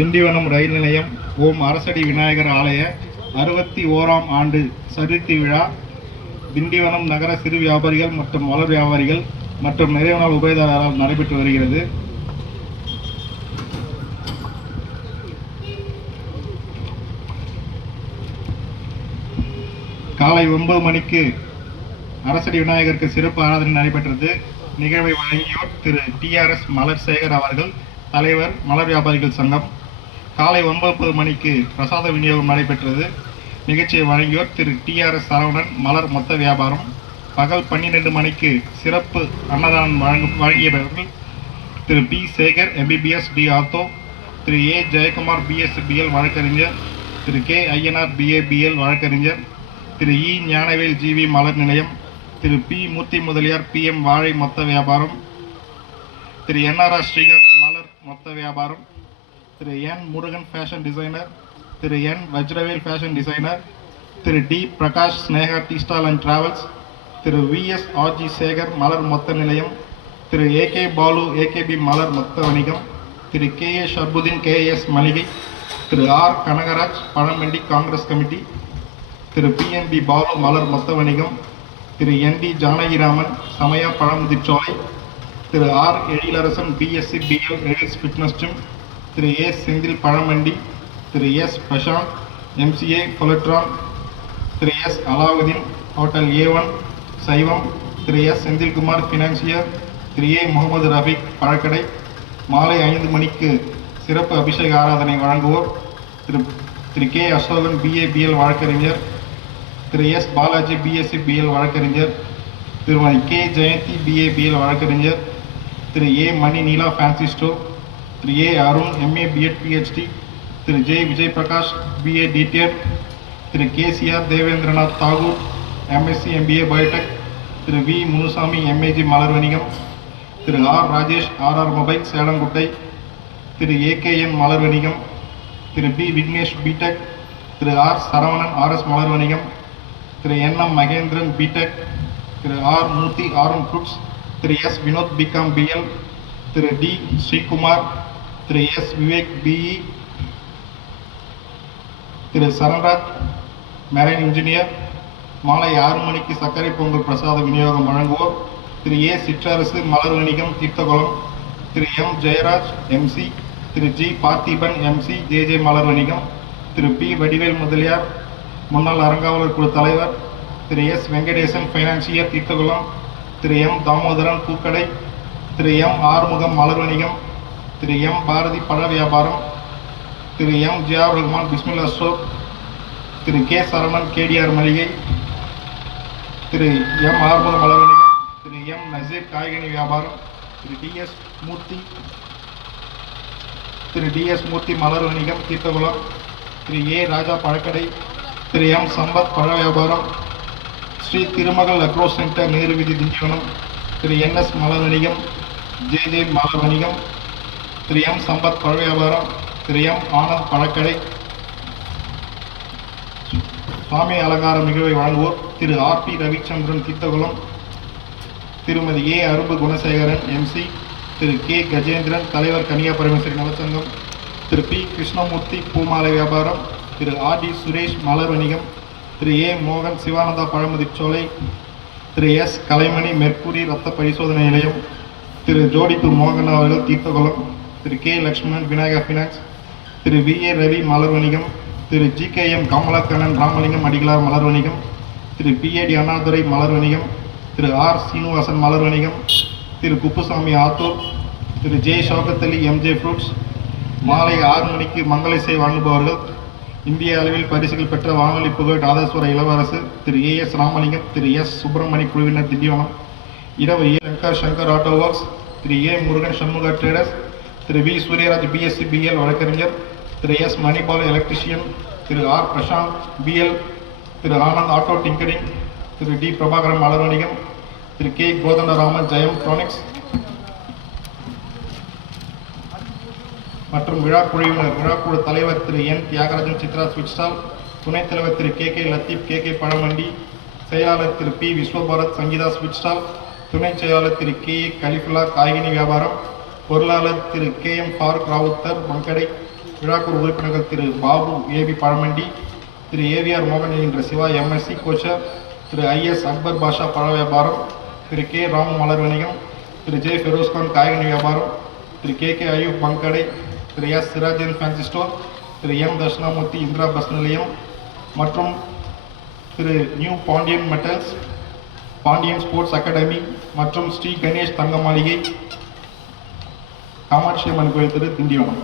திண்டிவனம் ரயில் நிலையம் ஓம் அரசடி விநாயகர் ஆலய 61ஆம் ஆண்டு சதுர்த்தி விழா திண்டிவனம் நகர சிறு வியாபாரிகள் மற்றும் மலர் வியாபாரிகள் மற்றும் நிறைவு உபயதாரரால் நடைபெற்று வருகிறது. காலை 9 மணிக்கு அரசடி விநாயகருக்கு சிறப்பு ஆராதனை நடைபெற்றது. நிகழ்வை வழங்கியோர் திரு TRS மலர் சேகர் அவர்கள், தலைவர் மலர் வியாபாரிகள் சங்கம். காலை 9:30 மணிக்கு பிரசாத விநியோகம் நடைபெற்றது. நிகழ்ச்சியை வழங்கியோர் திரு TRS சரவணன், மலர் மொத்த வியாபாரம். பகல் 12 மணிக்கு சிறப்பு அன்னதானம் வழங்கியவர்கள் திரு B Sekar MBBS D ortho, திரு A ஜெயக்குமார் BSBL வழக்கறிஞர், திரு K ஐயனார் BABL வழக்கறிஞர், திரு E ஞானவேல் GV மலர் நிலையம், திரு P மூர்த்தி முதலியார் PM வாழை மொத்த வியாபாரம், திரு NRR ஸ்ரீகாந்த் மலர் மொத்த வியாபாரம், திரு N முருகன் ஃபேஷன் டிசைனர், திரு N வஜ்ரவேல் ஃபேஷன் டிசைனர், திரு D Prakash Sneha tea stall and travels, திரு VS RG சேகர் மலர் மொத்த நிலையம், திரு AK பாலு AKB மலர் மொத்த வணிகம், திரு KA ஷர்புதீன் KS மளிகை, திரு R கனகராஜ் பழமண்டி காங்கிரஸ் கமிட்டி, திரு PNB பாலு மலர் மொத்த வணிகம், திரு ND ஜானகிராமன் சமயா பழமுதிர்ச்சோலை, திரு R எழிலரசன் BSc BL ரெடில்ஸ் ஃபிட்னஸ் ஜிம், திரு A செந்தில் பழமண்டி, திரு S பிரசாந்த் MCA கொலட்ரான், திரு S அலாவுதீன் ஹோட்டல் A1 சைவம், திரு S செந்தில்குமார் ஃபினான்சியர், திரு A முகமது ரஃபீக் பழக்கடை. மாலை 5 மணிக்கு சிறப்பு அபிஷேக ஆராதனை வழங்குவோர் திரு K அசோகன் BABL வழக்கறிஞர், திரு S பாலாஜி BSc BL வழக்கறிஞர், திருமதி K ஜெயந்தி BABL வழக்கறிஞர், திரு A Mani Neela fancy store, திரு A Arun MA B.Ed PhD, திரு J Vijay Prakash BA DTED, திரு KCR Devendranath Tagore MSc MBA biotech, திரு V முனுசாமி MAG மலர் வணிகம், திரு R Rajesh RR mobile Selangkuttai, திரு AKN மலர் வணிகம், திரு B விக்னேஷ் பிடெக், திரு R சரவணன் RS மலர் வணிகம், திரு NM மகேந்திரன் பிடெக், திரு R மூர்த்தி RM ஃப்ரூட்ஸ், திரு S Vinoth BCom BL, Thiru D Sreekumar, Thiru S Vivek BE, Thiru Charanraj marine engineer. மாலை 6 மணிக்கு சர்க்கரை பொங்கல் பிரசாத விநியோகம் வழங்குவோர் திரு A சிற்றரசு மலர் வணிகம் தீர்த்தகுளம், திரு M ஜெயராஜ் MC, திரு G பார்த்திபன் MC JJ மலர் வணிகம், திரு P வடிவேல் முதலியார் முன்னாள் அறங்காவலர் குழு தலைவர், திரு S வெங்கடேசன் ஃபைனான்சியர் தீர்த்தகுளம், திரு M தாமோதரன் பூக்கடை, திரு M ஆறுமுகம் மலர் வணிகம், திரு M பாரதி பழ வியாபாரம், திரு M ஜியார் ரஹ்மான் பிஸ்மில்லா ஸ்டோர், திரு K சரவணன் KDR மளிகை, திரு M ஆறுமுகம் மலர் வணிகம், திரு M நசீர் காய்கனி வியாபாரம், திரு DS மூர்த்தி மலர் வணிகம் தீர்த்தகுளம், திரு A Raja பழக்கடை, Thiru M Sampath பழ வியாபாரம், ஸ்ரீ திருமகள் அக்ரோ சென்டர் நேரு வீதி திண்டிவனம், திரு NS மலர் வணிகம், JJ மலர் வணிகம், திரு M சம்பத் பழ வியாபாரம், திரு M ஆனந்த் பழக்கடை. சுவாமி அலங்கார நிகழ்வை வழங்குவோர் திரு RP ரவிச்சந்திரன் தீர்த்தகுளம், திருமதி A அரும்பு குணசேகரன் MC, திரு K கஜேந்திரன் தலைவர் கன்னியா பரமேஸ்வரி நலச்சங்கம், திரு P கிருஷ்ணமூர்த்தி பூமாலை வியாபாரம், திரு RD சுரேஷ் மலர் வணிகம், திரு A மோகன் சிவானந்தா பழமுதிர்ச்சோலை, திரு S கலைமணி மெர்க்குரி ரத்த பரிசோதனை நிலையம், திரு ஜோடிப்பு மோகன் அவர்கள் தீர்த்தகுளம், திரு K லக்ஷ்மணன் விநாயகா ஃபினான்ஸ், திரு VA ரவி மலர் வணிகம், திரு GKM கமலக்கண்ணன் ராமலிங்கம் அடிகளார் மலர் வணிகம், திரு PAD அண்ணாதுரை மலர் வணிகம், திரு R சீனிவாசன் மலர் வணிகம், திரு குப்புசாமி ஆத்தூர், திரு J ஷௌகத் அலி MJ ஃப்ரூட்ஸ். மாலை 6 மணிக்கு மங்கள இசை வழங்குபவர்கள் இந்திய அளவில் பரிசுகள் பெற்ற வானொலி புகழ் நாதஸ்வர இளவரசு திரு AS ராமலிங்கம், திரு S சுப்பிரமணி குழுவினர் திண்டிவனம். இரவு சங்கர் ஆட்டோ ஒர்க்ஸ், திரு A முருகன் சண்முக ட்ரேடர்ஸ், திரு V சூரியராஜ் BSc BL வழக்கறிஞர், திரு S மணிபால் எலக்ட்ரிஷியன், திரு R பிரசாந்த் BL, திரு ஆனந்த் ஆட்டோ டிங்கரிங், திரு D பிரபாகரன் மலர் வணிகம், திரு K கோதண்டராமன் ஜெயம் ட்ரானிக்ஸ் மற்றும் விழாக்குழு தலைவர் திரு N Thiagarajan Chitra sweet stall, துணைத் தலைவர் திரு KK லத்தீப் KK பழமண்டி, செயலாளர் திரு P Vishwabharath Sangeetha sweet stall, துணைச் செயலாளர் திரு KA கலிஃபுல்லா காய்கனி வியாபாரம், பொருளாளர் திரு KM ஃபாரூக் ராவுத்தர் பங்கடை, விழாக்குழு உறுப்பினர்கள் திரு பாபு ஏபி பழமண்டி, திரு ஏவிஆர் மோகன் என்கிற சிவா எம்எஸ்சி கோச்சர், திரு ஐஎஸ் அக்பர் பாஷா பழ வியாபாரம், திரு கே ராமு மலர் வணிகம், திரு ஜே ஃபெரோஸ்கான் காய்கனி வியாபாரம், திரு கே கே அயூப் பங்கடை, திரு எஸ் சிராஜன் ஃபேன்சி ஸ்டோர், திரு எம் தட்சிணாமூர்த்தி இந்திரா பஸ் நிலையம் மற்றும் திரு new Pandian metals, Pandian sports academy மற்றும் ஸ்ரீ கணேஷ் தங்க மாளிகை, காமாட்சி அம்மன் கோயில் திரு திண்டிவனம்.